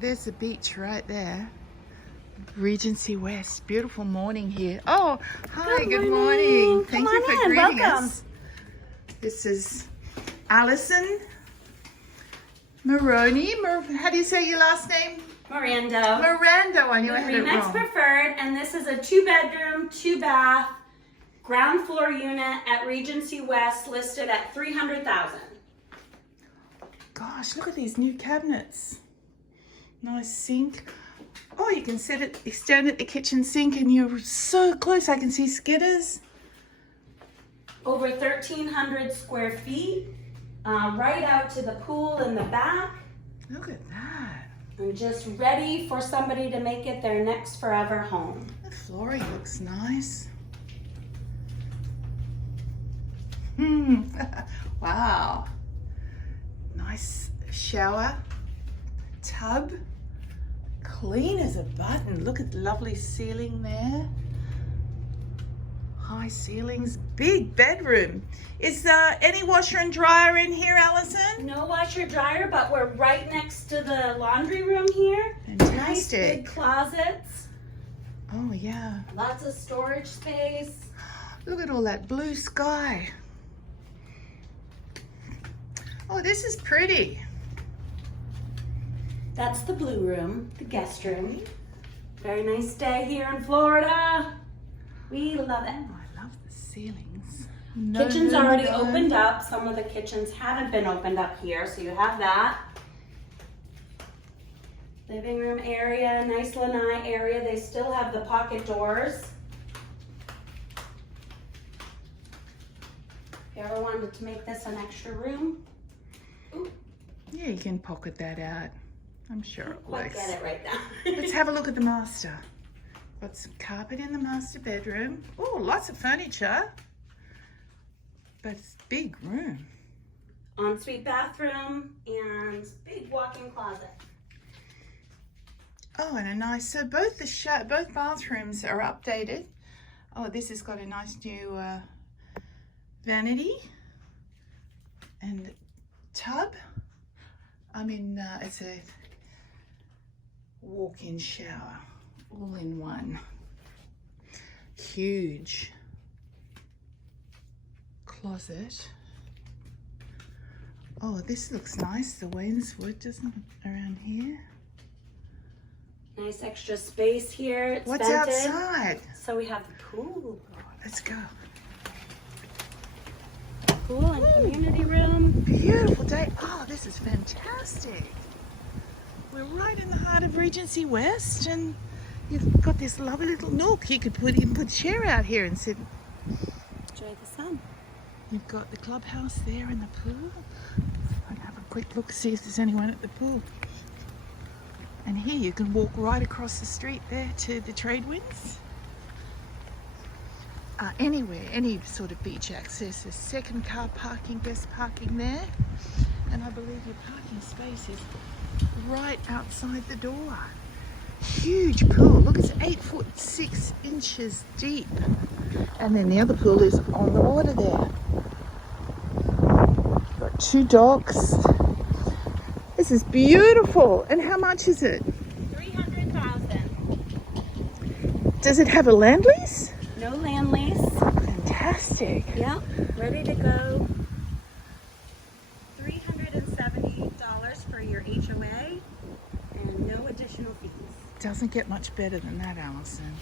There's the beach right there. RegencyWest. Beautiful morning here. Oh, hi, good morning. Thank you for greeting us. This is Alison Morando. How do you say your last name? Morando. Morando. I knew I had it REMAX wrong. Preferred, and this is a 2-bedroom, 2-bath, ground floor unit at RegencyWest, listed at $300,000. Gosh, look at these new cabinets. Nice sink. Oh, you can stand at the kitchen sink and you're so close. I can see skidders. Over 1,300 square feet, right out to the pool in the back. Look at that. And just ready for somebody to make it their next forever home. The flooring looks nice. Wow. Nice shower, tub, clean as a button. Look at the lovely ceiling there. High ceilings, big bedroom. Is there any washer and dryer in here, Alison? No washer dryer, but we're right next to the laundry room here. Fantastic. Nice big closets. Oh yeah. Lots of storage space. Look at all that blue sky. Oh, this is pretty. That's the blue room, the guest room. Very nice day here in Florida. We love it. Oh, I love the ceilings. No Kitchen's room already alone. opened up. Some of the kitchens haven't been opened up here, so you have that. Living room area, nice lanai area. They still have the pocket doors. If you ever wanted to make this an extra room. Ooh, Yeah, you can pocket that out. I'm sure it quite works. get it right now. Let's have a look at the master. Got some carpet in the master bedroom. Oh, lots of furniture. But it's a big room. Ensuite bathroom and big walk-in closet. Oh, and a nice, so both bathrooms are updated. Oh, this has got a nice new vanity and tub. I mean, it's a walk-in shower, all in one. Huge closet. Oh, this looks nice. The wainscot, doesn't it, around here? Nice extra space here. It's What's vented. outside? So we have the pool. Let's go. Pool and community room. Beautiful day. Oh, this is fantastic. We're right in the heart of RegencyWest, and you've got this lovely little nook. You could put a chair out here and sit. Enjoy the sun. You've got the clubhouse there and the pool. I'll have a quick look, see if there's anyone at the pool. And here you can walk right across the street there to the trade winds. Anywhere, any sort of beach access. There's second car parking, guest parking there. And I believe your parking space is right outside the door. Huge pool. Look, it's 8 foot 6 inches deep. And then the other pool is on the water there. Got 2 docks. This is beautiful. And how much is it? $300,000. Does it have a land lease? No land lease. Fantastic. Yep, ready to go. $370 for your HOA and no additional fees. Doesn't get much better than that, Alison.